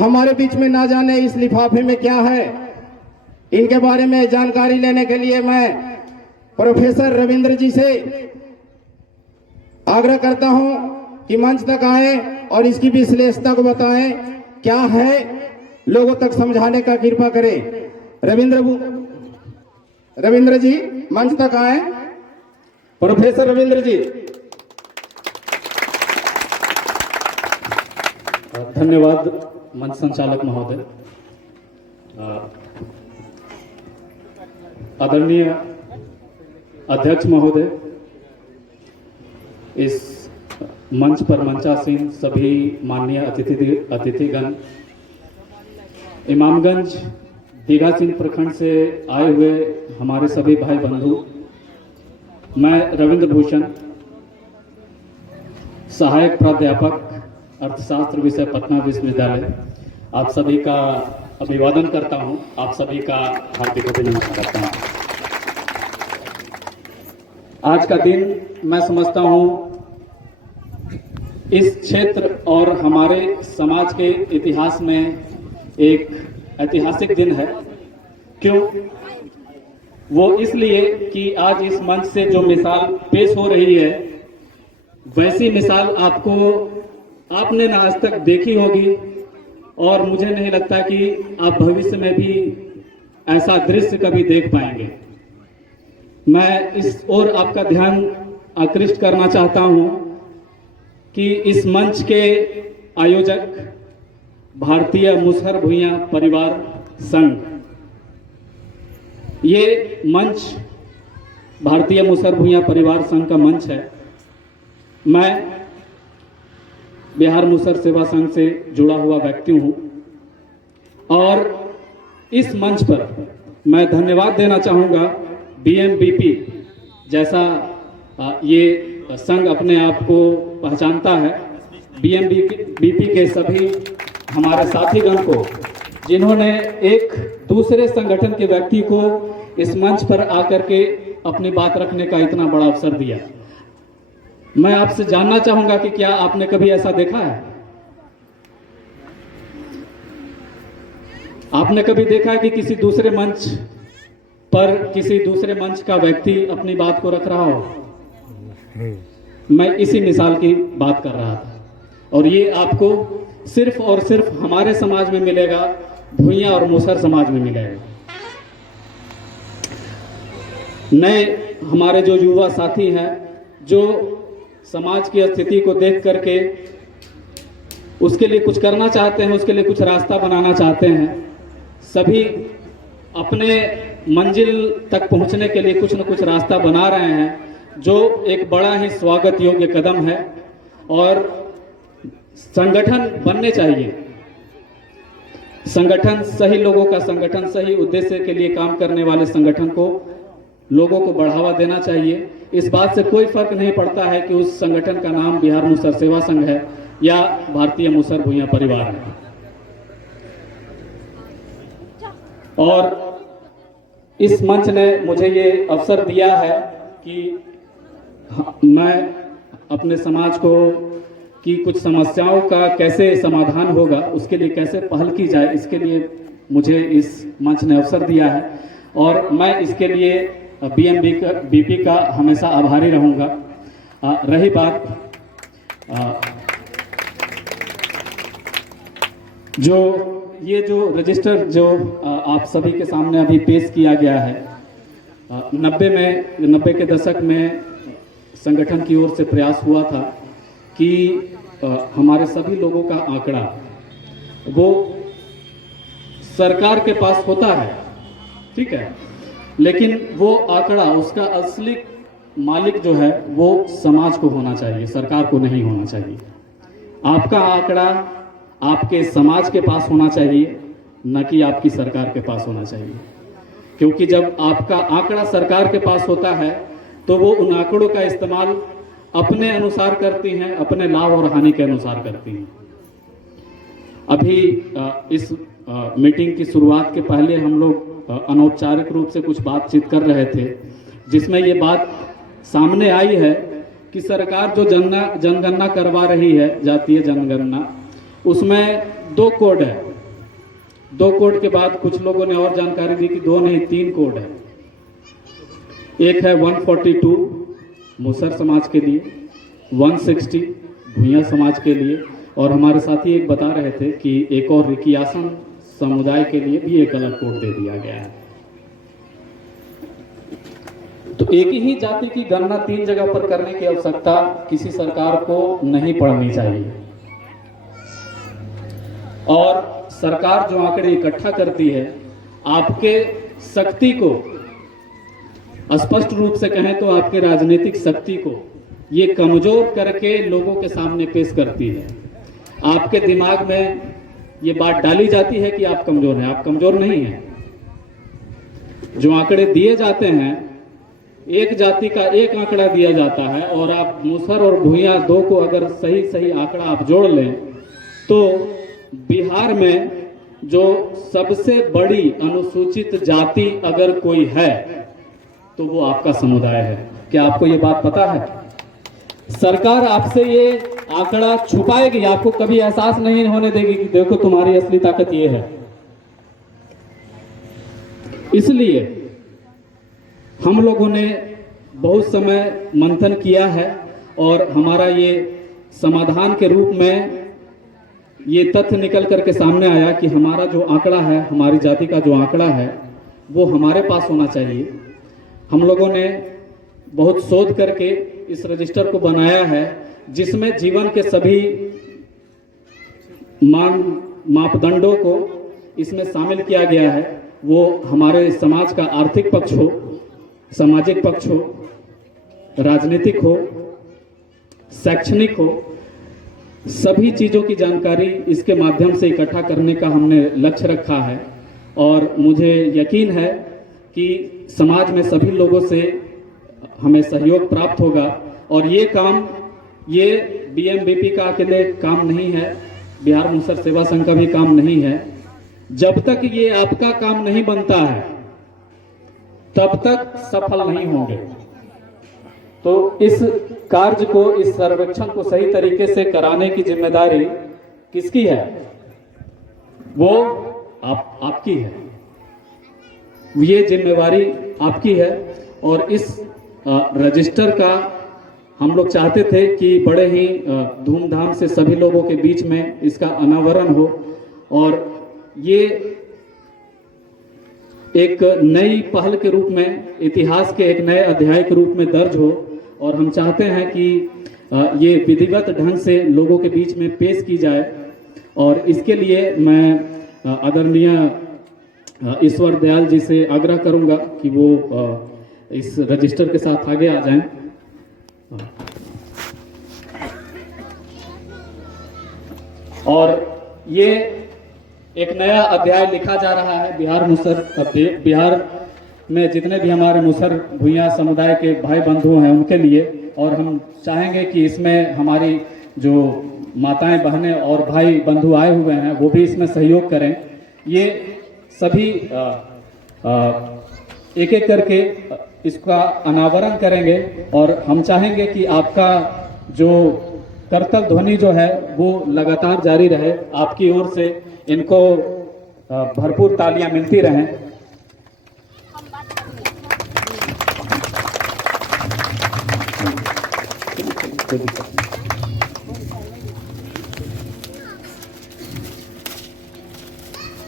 हमारे बीच में ना जाने इस लिफाफे में क्या है, इनके बारे में जानकारी लेने के लिए मैं प्रोफेसर रविंद्र जी से आग्रह करता हूं कि मंच तक आए और इसकी विश्लेषता को बताएं, क्या है, लोगों तक समझाने का कृपा करें। रविंद्र जी मंच तक आए। प्रोफेसर रविंद्र जी। धन्यवाद मंच संचालक महोदय। आदरणीय अध्यक्ष महोदय, इस मंच पर मंचासीन सभी माननीय अतिथिगण, इमामगंज दीघासीन प्रखंड से आए हुए हमारे सभी भाई बंधु, मैं रविंद्र भूषण, सहायक प्राध्यापक अर्थशास्त्र विषय पटना विश्वविद्यालय, आप सभी का अभिवादन करता हूं, आप सभी का हार्दिक अभिनंदन करता हूं। आज का दिन मैं समझता हूं इस क्षेत्र और हमारे समाज के इतिहास में एक ऐतिहासिक दिन है। क्यों? वो इसलिए कि आज इस मंच से जो मिसाल पेश हो रही है, वैसी मिसाल आपने ना आज तक देखी होगी और मुझे नहीं लगता कि आप भविष्य में भी ऐसा दृश्य कभी देख पाएंगे। मैं इस ओर आपका ध्यान आकृष्ट करना चाहता हूं कि इस मंच के आयोजक भारतीय मुसहर भुइयां परिवार संघ, ये मंच भारतीय मुसहर भुइयां परिवार संघ का मंच है। मैं बिहार मुसहर सेवा संघ से जुड़ा हुआ व्यक्ति हूं और इस मंच पर मैं धन्यवाद देना चाहूंगा बीएमबीपी जैसा ये संघ अपने आप को पहचानता है, बीएमबीपी के सभी हमारे साथीगण को, जिन्होंने एक दूसरे संगठन के व्यक्ति को इस मंच पर आकर के अपनी बात रखने का इतना बड़ा अवसर दिया। मैं आपसे जानना चाहूंगा कि क्या आपने कभी ऐसा देखा है? आपने कभी देखा है कि किसी दूसरे मंच पर किसी दूसरे मंच का व्यक्ति अपनी बात को रख रहा हो? मैं इसी मिसाल की बात कर रहा था और ये आपको सिर्फ और सिर्फ हमारे समाज में मिलेगा, भुइयां और मुसहर समाज में मिलेगा। नए हमारे जो युवा साथी हैं, जो समाज की स्थिति को देख करके उसके लिए कुछ करना चाहते हैं, उसके लिए कुछ रास्ता बनाना चाहते हैं, सभी अपने मंजिल तक पहुंचने के लिए कुछ न कुछ रास्ता बना रहे हैं, जो एक बड़ा ही स्वागत योग्य कदम है। और संगठन बनने चाहिए, संगठन सही लोगों का संगठन, सही उद्देश्य के लिए काम करने वाले संगठन को लोगों को बढ़ावा देना चाहिए। इस बात से कोई फर्क नहीं पड़ता है कि उस संगठन का नाम बिहार मुसहर सेवा संघ है या भारतीय मुसहर भुइयां परिवार है। और इस मंच ने मुझे ये अवसर दिया है कि मैं अपने समाज को की कुछ समस्याओं का कैसे समाधान होगा, उसके लिए कैसे पहल की जाए, इसके लिए मुझे इस मंच ने अवसर दिया है और मैं इसके लिए बीएमबीपी का हमेशा आभारी रहूंगा। रही बात जो रजिस्टर जो आप सभी के सामने अभी पेश किया गया है, 90 के दशक में संगठन की ओर से प्रयास हुआ था कि हमारे सभी लोगों का आंकड़ा वो सरकार के पास होता है, ठीक है, लेकिन वो आंकड़ा, उसका असली मालिक जो है वो समाज को होना चाहिए, सरकार को नहीं होना चाहिए। आपका आंकड़ा आपके समाज के पास होना चाहिए, न कि आपकी सरकार के पास होना चाहिए। क्योंकि जब आपका आंकड़ा सरकार के पास होता है तो वो उन आंकड़ों का इस्तेमाल अपने अनुसार करती हैं, अपने लाभ और हानि के अनुसार करती हैं। अभी इस मीटिंग की शुरुआत के पहले हम लोग अनौपचारिक रूप से कुछ बातचीत कर रहे थे, जिसमें ये बात सामने आई है कि सरकार जो जनगणना करवा रही है, जातीय जनगणना, उसमें 2 कोड है। 2 कोड के बाद कुछ लोगों ने और जानकारी दी कि 2 नहीं 3 कोड है। एक है 142 मुसर समाज के लिए, 160 भूंइया समाज के लिए, और हमारे साथी एक बता रहे थे कि एक और रिकियासन समुदाय के लिए भी एक अलग कोड दे दिया गया है। तो एक ही जाति की गणना 3 जगह पर करने की आवश्यकता किसी सरकार को नहीं पड़नी चाहिए। और सरकार जो आंकड़े इकट्ठा करती है, आपके शक्ति को, स्पष्ट रूप से कहें तो आपके राजनीतिक शक्ति को ये कमजोर करके लोगों के सामने पेश करती है। आपके दिमाग में ये बात डाली जाती है कि आप कमजोर हैं। आप कमजोर नहीं हैं। जो आंकड़े दिए जाते हैं, एक जाति का एक आंकड़ा दिया जाता है, और आप मुसर और भूंइया 2 को अगर सही सही आंकड़ा आप जोड़ लें तो बिहार में जो सबसे बड़ी अनुसूचित जाति अगर कोई है तो वो आपका समुदाय है। क्या आपको ये बात पता है? सरकार आपसे ये आंकड़ा छुपाएगी, आपको कभी एहसास नहीं होने देगी कि देखो तुम्हारी असली ताकत ये है। इसलिए हम लोगों ने बहुत समय मंथन किया है और हमारा ये समाधान के रूप में ये तथ्य निकल करके सामने आया कि हमारा जो आंकड़ा है, हमारी जाति का जो आंकड़ा है, वो हमारे पास होना चाहिए। हम लोगों ने बहुत शोध करके इस रजिस्टर को बनाया है, जिसमें जीवन के सभी मापदंडों को इसमें शामिल किया गया है। वो हमारे समाज का आर्थिक पक्ष हो, सामाजिक पक्ष हो, राजनीतिक हो, शैक्षणिक हो, सभी चीज़ों की जानकारी इसके माध्यम से इकट्ठा करने का हमने लक्ष्य रखा है। और मुझे यकीन है कि समाज में सभी लोगों से हमें सहयोग प्राप्त होगा। और ये काम, ये बीएमबीपी का अकेले काम नहीं है, बिहार मुसर सेवा संघ का भी काम नहीं है। जब तक ये आपका काम नहीं बनता है तब तक सफल नहीं होंगे। तो इस कार्य को, इस सर्वेक्षण को सही तरीके से कराने की जिम्मेदारी किसकी है? वो आपकी है। ये जिम्मेवारी आपकी है। और इस रजिस्टर का हम लोग चाहते थे कि बड़े ही धूमधाम से सभी लोगों के बीच में इसका अनावरण हो और ये एक नई पहल के रूप में, इतिहास के एक नए अध्याय के रूप में दर्ज हो। और हम चाहते हैं कि ये विधिवत ढंग से लोगों के बीच में पेश की जाए। और इसके लिए मैं आदरणीय ईश्वर दयाल जी से आग्रह करूंगा कि वो इस रजिस्टर के साथ आगे आ जाएं। और ये एक नया अध्याय लिखा जा रहा है बिहार में जितने भी हमारे मुसर भूंइया समुदाय के भाई बंधु हैं उनके लिए। और हम चाहेंगे कि इसमें हमारी जो माताएं, बहनें और भाई बंधु आए हुए हैं वो भी इसमें सहयोग करें। ये सभी एक एक करके इसका अनावरण करेंगे और हम चाहेंगे कि आपका जो करतल ध्वनि जो है वो लगातार जारी रहे। आपकी ओर से इनको भरपूर तालियां मिलती रहें।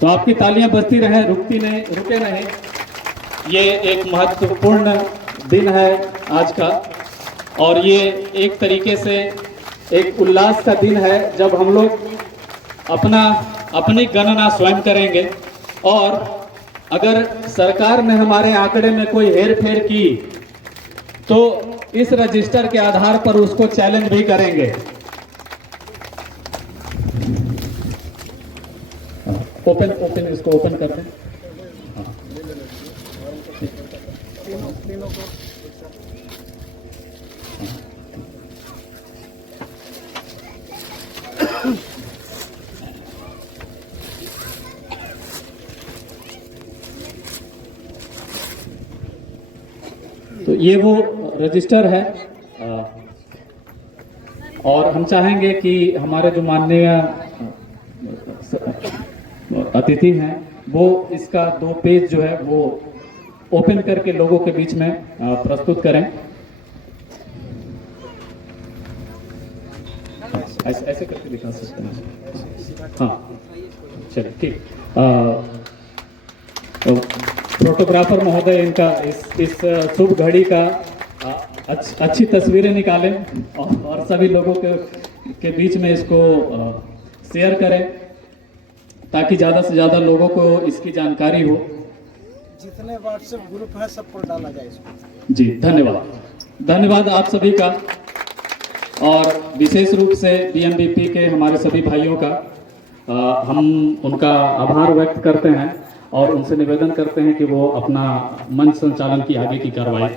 तो आपकी तालियां बजती रहें, रुके नहीं। ये एक महत्वपूर्ण दिन है आज का, और ये एक तरीके से एक उल्लास का दिन है जब हम लोग अपनी गणना स्वयं करेंगे। और अगर सरकार ने हमारे आंकड़े में कोई हेरफेर की तो इस रजिस्टर के आधार पर उसको चैलेंज भी करेंगे। ओपन इसको ओपन करते हैं। तो ये वो रजिस्टर है। और हम चाहेंगे कि हमारे जो माननीय अतिथि हैं वो इसका 2 पेज जो है वो ओपन करके लोगों के बीच में प्रस्तुत करें। ऐसे करके दिखा सकते हैं। हाँ चलिए ठीक। फोटोग्राफर महोदय इनका इस शुभ घड़ी का अच्छी तस्वीरें निकालें और सभी लोगों के बीच में इसको शेयर करें ताकि ज़्यादा से ज़्यादा लोगों को इसकी जानकारी हो। जितने व्हाट्सएप ग्रुप है सब पर डाला जाए इसको। जी धन्यवाद आप सभी का, और विशेष रूप से बीएमबीपी के हमारे सभी भाइयों का हम उनका आभार व्यक्त करते हैं और उनसे निवेदन करते हैं कि वो अपना मंच संचालन की आगे की कार्रवाई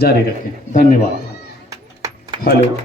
जारी रखें। धन्यवाद। हेलो।